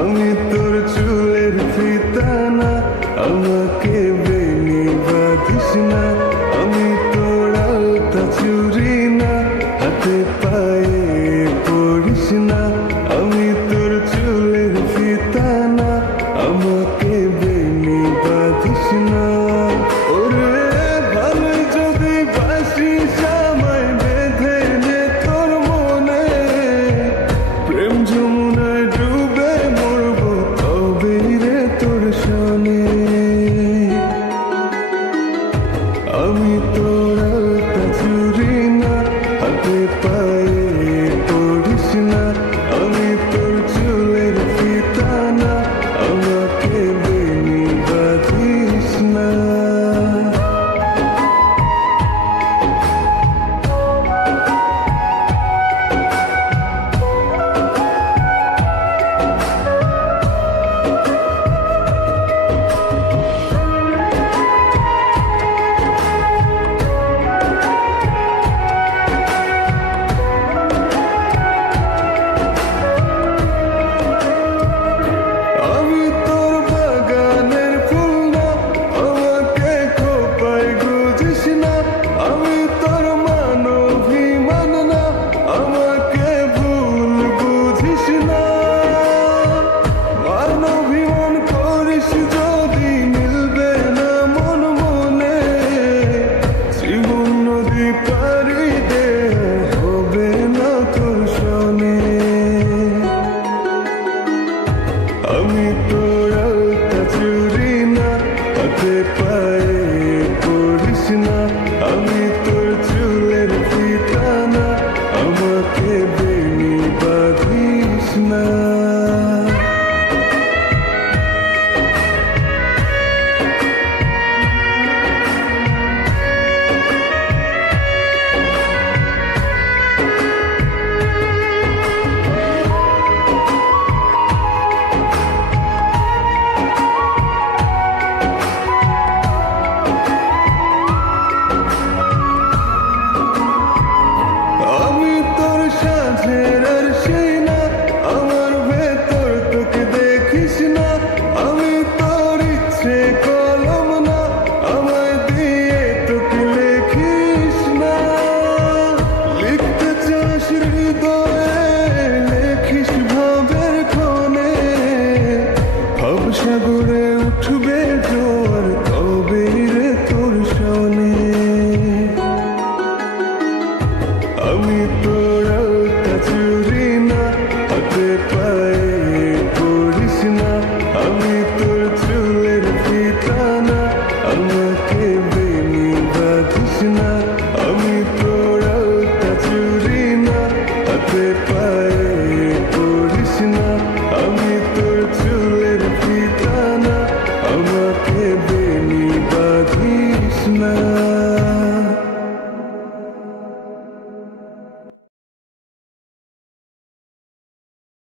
আমি তোর চুলের ফিতা না, আমাকে বেনি বাঁধিস না। আমি তোর আলতা চুরি না, হাতে পায়ে পড়িস না। আমি তোর চুলের ফিতা না, আমাকে বেনি বাঁধিস না। ওরে ভালো যদি বাসিস আমায় বেঁধে নে তোর মনে, প্রেম যমুনায় ডুবে মরবো তবেই রে তোর সনে। আমি তোর আলতা চুরি না, হাতে পায়ে পড়িস না। আমি তোর চুলের ফিতা না, আমাকে বেনি বাঁধিস না। আমি তোর বাগানের ফুল না, আমাকে খোপায় গুজিস না। আমি তোর মানবিমান না, আমাকে ভুল বুঝিস না। মানবিমান করিস যদি মিলবে না মন মনে, জীবন নদী পারি দে হবে না তোর সনে। আমি তোর আলতা চুরি না, হাতে পায়ে পড়িস না। আমি তোর চুলের ফিতা না, আমাকে বেনি বাঁধিস না। আমি তোর সাঁঝের আর সেই না, আমার ভেতর তোকে দেখিস না। আমি তোর ইচ্ছে কলম না, আমায় দিয়ে তোকে লেখিস না। লিখতে চাস হৃদয়ে, লেখিস ভাবের ক্ষণে। ভবসাগরে উঠবে জোয়ার তবেই রে তোর সনে। আমি তোর আলতা চুরি না, হাতে পায়ে